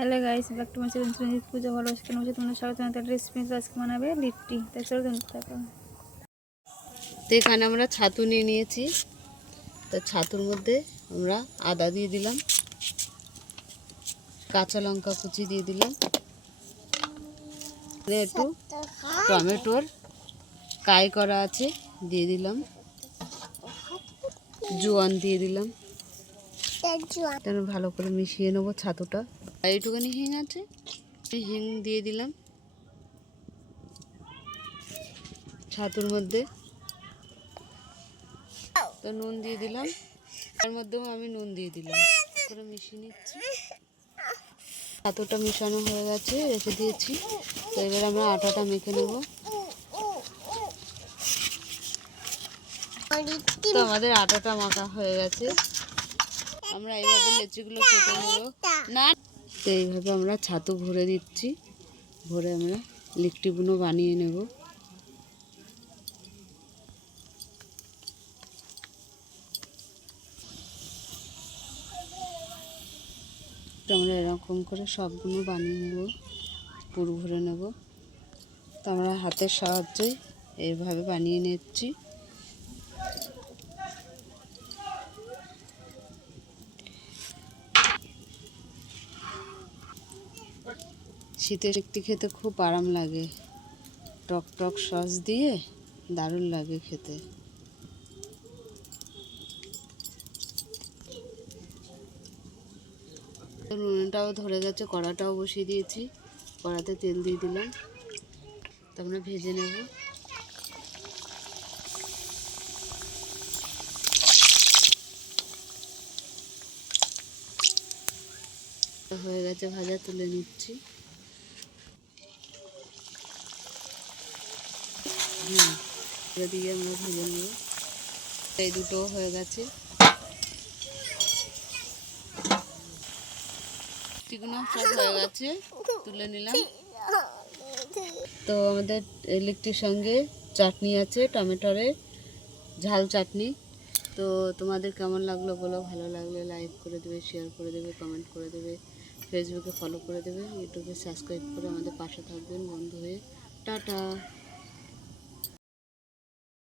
Hello guys, back to my channel Ranjit Puja. ভালোবাসা কেন বলছি তোমরা স্বাগত জানাতে। রেসিপি আজকে বানাবে লিট্টি। তাই চলো দেখতে থাকো। তো এখানে আমরা ছাতু নিয়ে নিয়েছি। তো ছাতুর মধ্যে আমরা আদা দিয়ে দিলাম, কাঁচা লঙ্কা কুচি দিয়ে দিলাম, একটু টমেটোর কাই করা আছে দিয়ে দিলাম, জোয়ান দিয়ে দিলাম। ভালো করে মিশিয়ে নেবো ছাতুটা। আর এইটুখানি হিং আছে, হিং দিয়ে দিলাম ছাতুর মধ্যে। তো নুন দিয়ে দিলাম, তার মধ্যেও আমি নুন দিয়ে দিলাম। করে মিশিয়ে নিচ্ছি। ছাতুটা মিশানো হয়ে গেছে, রেখে দিয়েছি। তো এবার আমরা আটাটা মেখে নেব। তো আমাদের আটাটা মাখা হয়ে গেছে। আমরা এইভাবে লেচিগুলো কেটে নেব না। তো এইভাবে আমরা ছাতু ভরে দিচ্ছি, ভরে আমরা লিট্টিগুলো বানিয়ে নেব। তো আমরা এরকম করে সবগুলো বানিয়ে নেব, পুর ভরে নেব। তো আমরা হাতের সাহায্যে এইভাবে বানিয়ে নিচ্ছি। শীতের লিট্টি খেতে খুব আরাম লাগে, টক টক সস দিয়ে দারুণ লাগে খেতে। নুনটাও ধরে গেছে, কড়াটাও বসিয়ে দিয়েছি। কড়াতে তেল দিয়ে দিলাম, তো আমরা ভেজে নেব। হয়ে গেছে ভাজা, তুলে নিচ্ছি। দিয়ে আমরা ভেজে নেব। এই দুটো হয়ে গেছে, লিট্টিগুলো সব হয়ে গেছে, তুলে নিলাম। তো আমাদের লিট্টির সঙ্গে চাটনি আছে, টমেটোরের ঝাল চাটনি। তো তোমাদের কেমন লাগলো বলো। ভালো লাগলে লাইক করে দেবে, শেয়ার করে দেবে, কমেন্ট করে দেবে, ফেসবুকে ফলো করে দেবে, ইউটিউবে সাবস্ক্রাইব করে আমাদের পাশে থাকবেন বন্ধু হয়ে। টাটা।